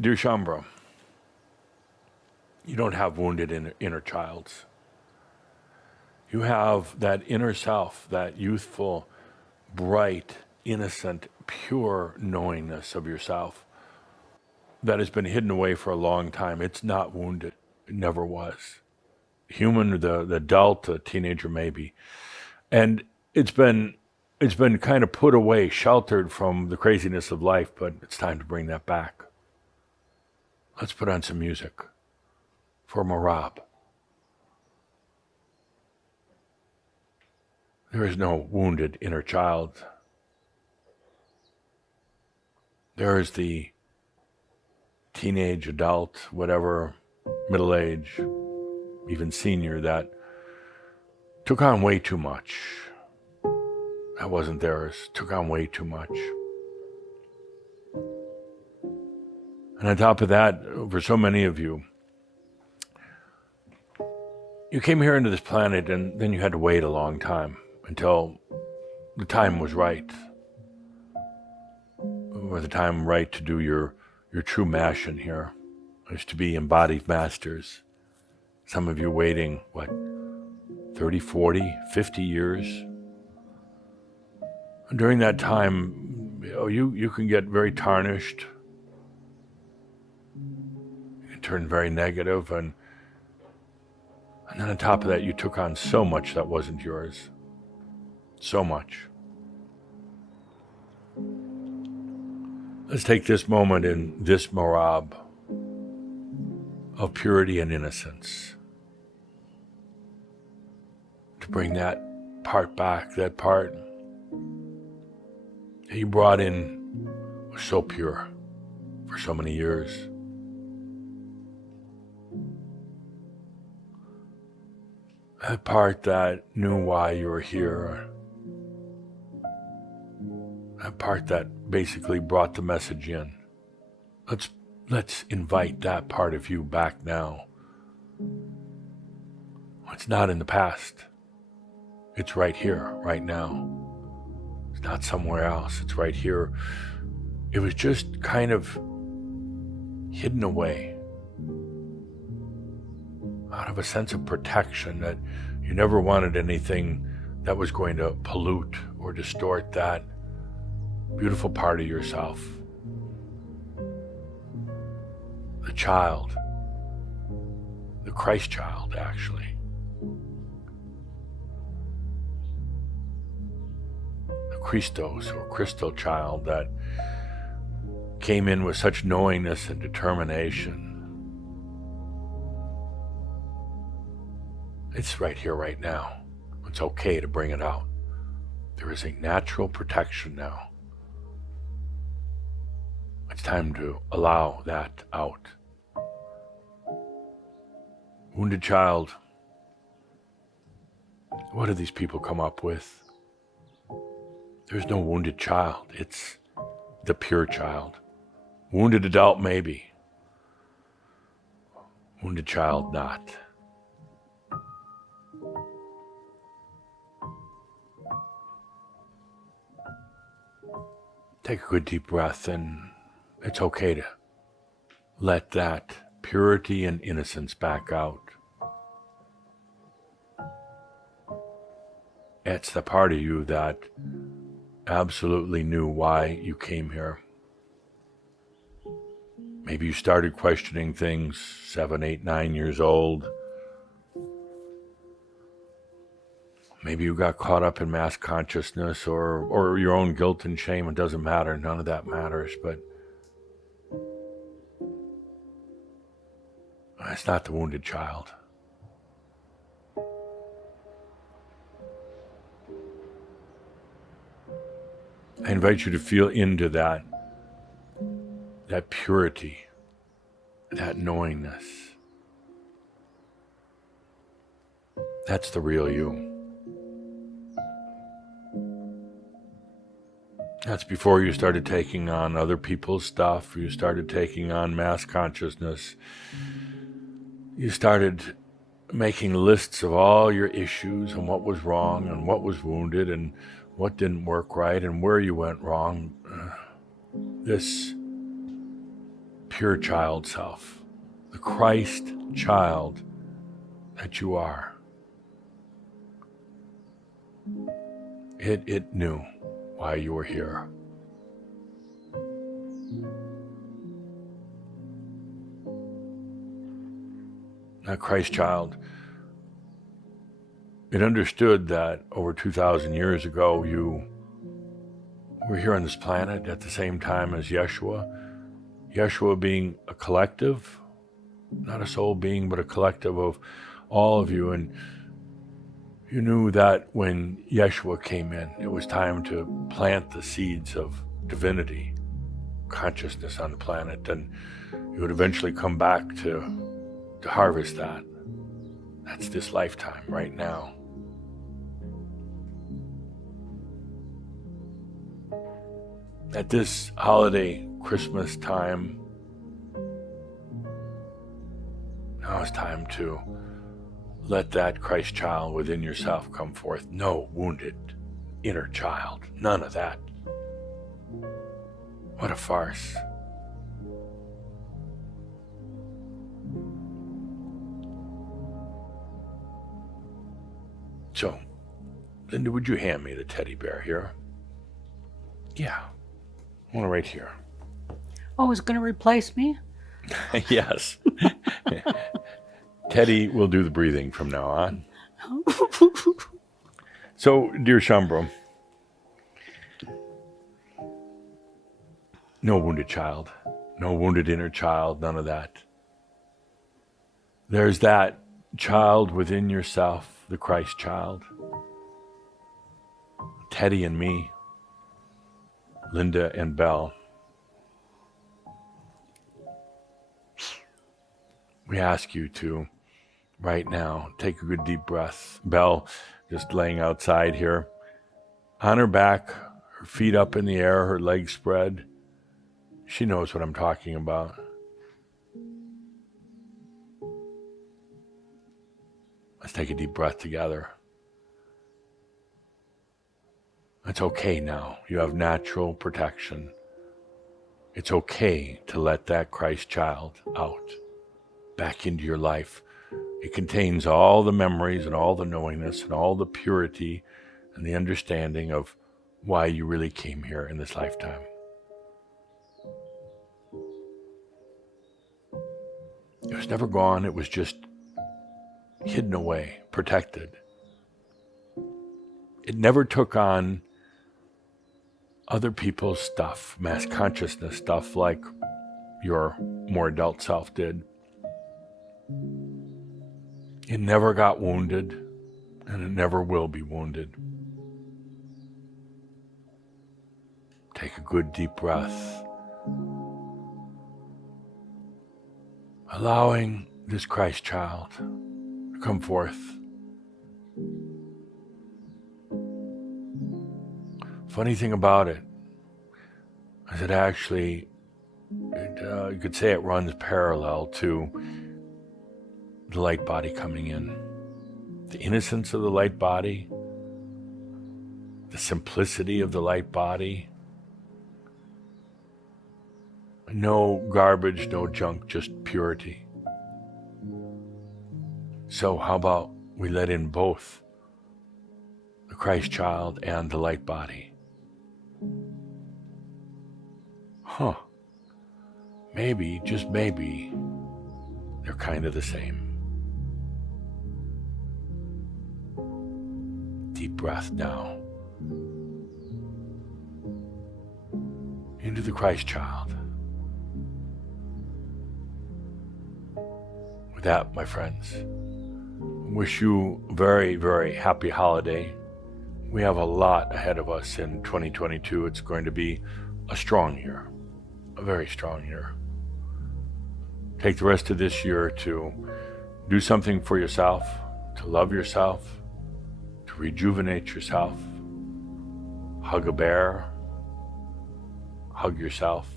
Dear Shambra, you don't have wounded inner childs. You have that inner self, that youthful, bright, innocent, pure knowingness of yourself that has been hidden away for a long time. It's not wounded. It never was. Human, the adult, the teenager maybe. And it's been kind of put away, sheltered from the craziness of life, but it's time to bring that back. Let's put on some music for Merab. There is no wounded inner child. There is the teenage, adult, whatever, middle age, even senior that took on way too much. That wasn't theirs. Took on way too much. And on top of that, for so many of you, you came here into this planet and then you had to wait a long time until the time was right. Or the time right to do your true mission here is to be embodied masters. Some of you waiting, 30, 40, 50 years? And during that time, you can get very tarnished. You can turn very negative, and then on top of that, you took on so much that wasn't yours. So much. Let's take this moment in this Merab of purity and innocence to bring that part back, that part that you brought in was so pure for so many years. That part that knew why you were here. That part that basically brought the message in. Let's invite that part of you back now. It's not in the past. It's right here, right now. It's not somewhere else. It's right here. It was just kind of hidden away out of a sense of protection that you never wanted anything that was going to pollute or distort that beautiful part of yourself. The child, the Christ child, actually. The Christos or crystal child that came in with such knowingness and determination. It's right here, right now. It's okay to bring it out. There is a natural protection now. It's time to allow that out. Wounded child. What do these people come up with? There's no wounded child. It's the pure child. Wounded adult, maybe. Wounded child, not. Take a good deep breath, and it's okay to let that purity and innocence back out. It's the part of you that absolutely knew why you came here. Maybe you started questioning things 7, 8, 9 years old. Maybe you got caught up in mass consciousness or your own guilt and shame. It doesn't matter. None of that matters. But it's not the wounded child. I invite you to feel into that purity, that knowingness. That's the real you. That's before you started taking on other people's stuff. You started taking on mass consciousness. You started making lists of all your issues and what was wrong and what was wounded and what didn't work right and where you went wrong. This pure child self, the Christ child that you are. It knew why you were here. That Christ child, it understood that over 2,000 years ago, you were here on this planet at the same time as Yeshua. Yeshua being a collective, not a soul being, but a collective of all of you. And you knew that when Yeshua came in, it was time to plant the seeds of divinity, consciousness on the planet, and you would eventually come back to harvest that. That's this lifetime right now. At this holiday, Christmas time, now it's time to let that Christ child within yourself come forth. No wounded inner child. None of that. What a farce. So, Linda, would you hand me the teddy bear here? Yeah. One right here. Oh, it's going to replace me? Yes. Teddy will do the breathing from now on. So, dear Shambra, no wounded child, no wounded inner child, none of that. There's that child within yourself, the Christ child. Teddy and me, Linda and Belle. We ask you to, right now, take a good deep breath. Belle, just laying outside here, on her back, her feet up in the air, her legs spread. She knows what I'm talking about. Let's take a deep breath together. It's okay now. You have natural protection. It's okay to let that Christ child out, back into your life. It contains all the memories and all the knowingness and all the purity and the understanding of why you really came here in this lifetime. It was never gone. It was just hidden away, protected. It never took on other people's stuff, mass consciousness stuff like your more adult self did. It never got wounded, and it never will be wounded. Take a good deep breath, allowing this Christ child to come forth. Funny thing about it is it actually, you could say it runs parallel to the light body coming in. The innocence of the light body, the simplicity of the light body. No garbage, no junk, just purity. So how about we let in both the Christ child and the light body? Maybe, just maybe, they're kind of the same. Deep breath now. Into the Christ child. With that, my friends, wish you a very, very happy holiday. We have a lot ahead of us in 2022. It's going to be a strong year, a very strong year. Take the rest of this year to do something for yourself, to love yourself, to rejuvenate yourself. Hug a bear, hug yourself.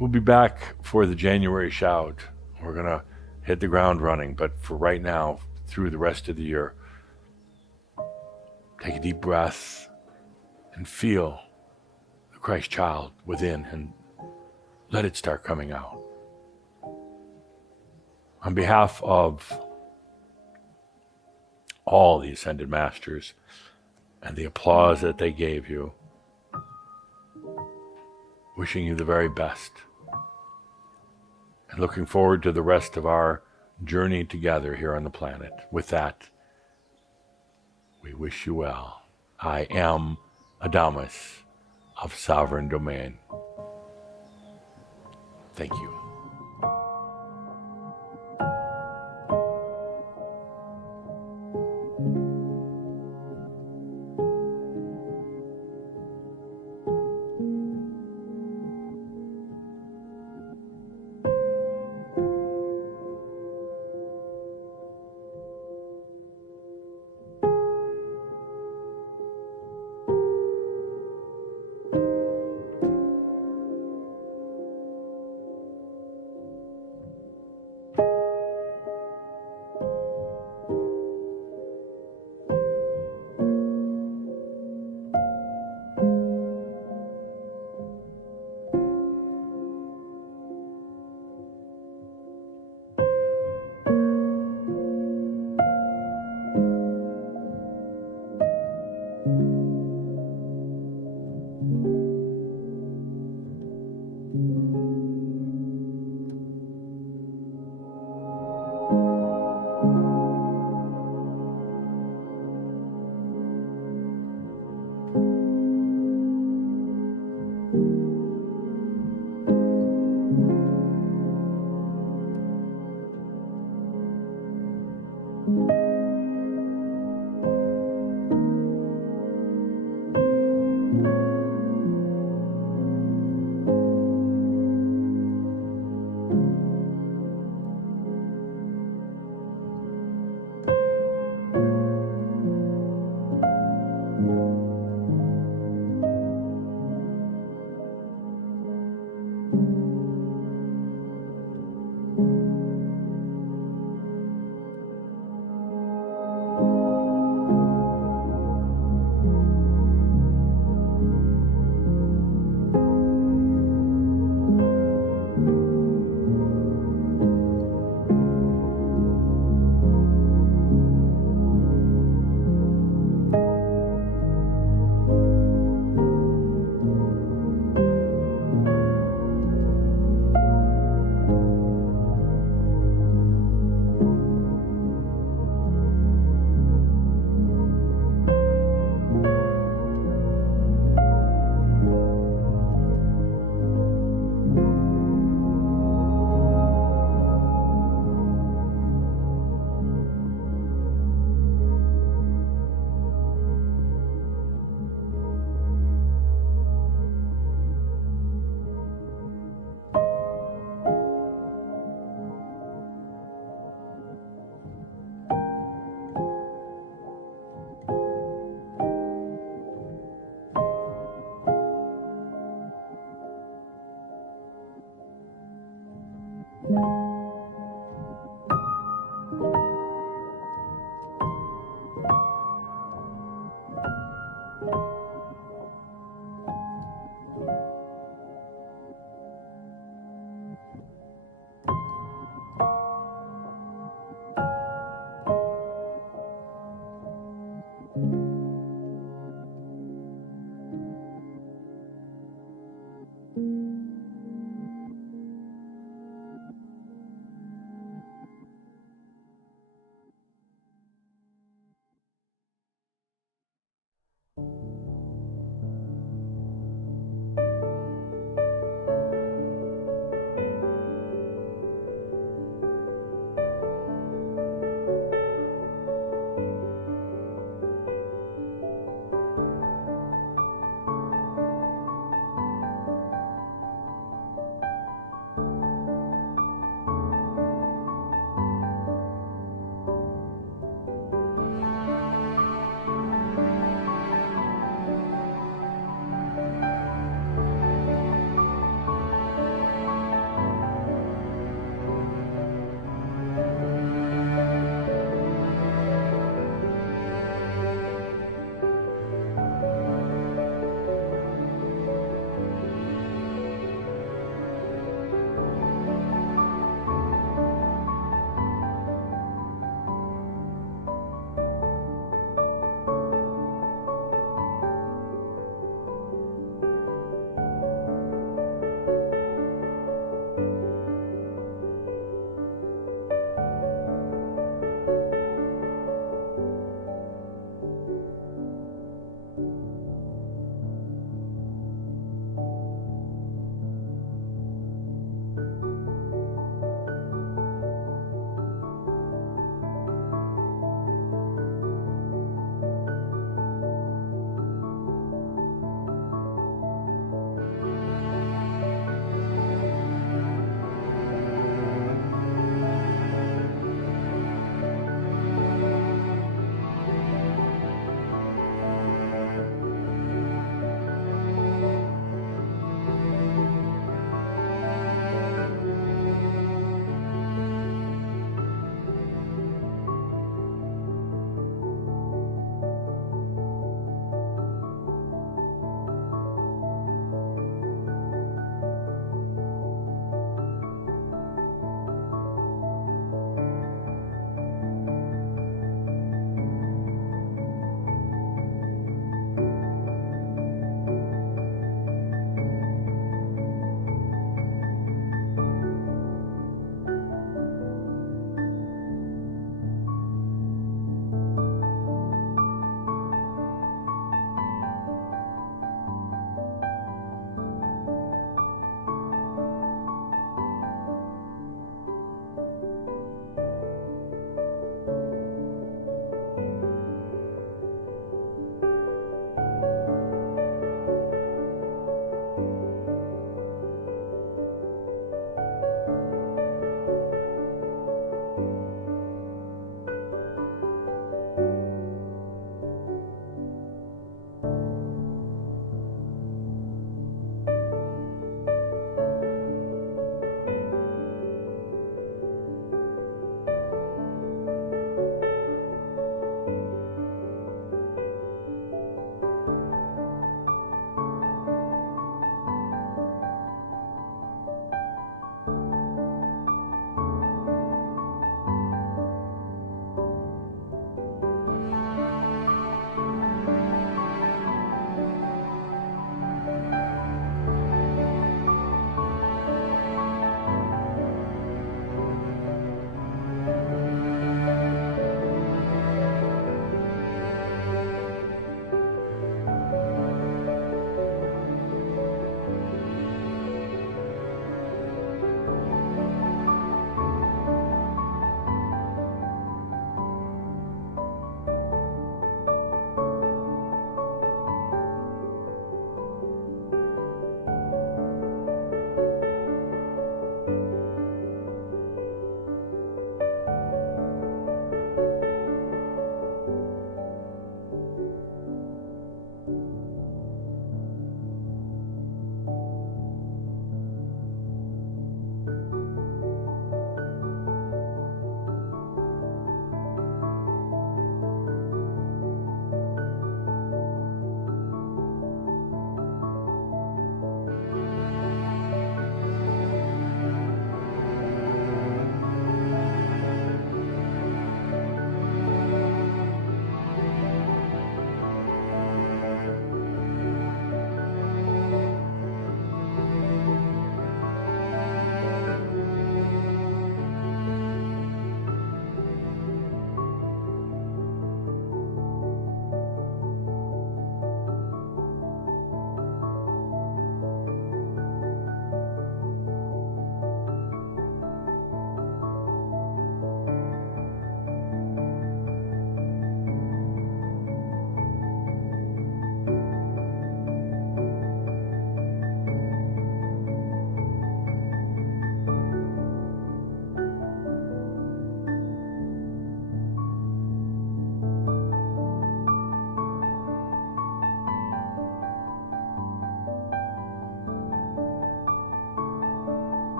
We'll be back for the January shout. We're going to hit the ground running, but for right now, through the rest of the year, take a deep breath and feel the Christ child within and let it start coming out. On behalf of all the Ascended Masters and the applause that they gave you, wishing you the very best and looking forward to the rest of our journey together here on the planet. With that, we wish you well. I am Адамус of Sovereign Domain. Thank you.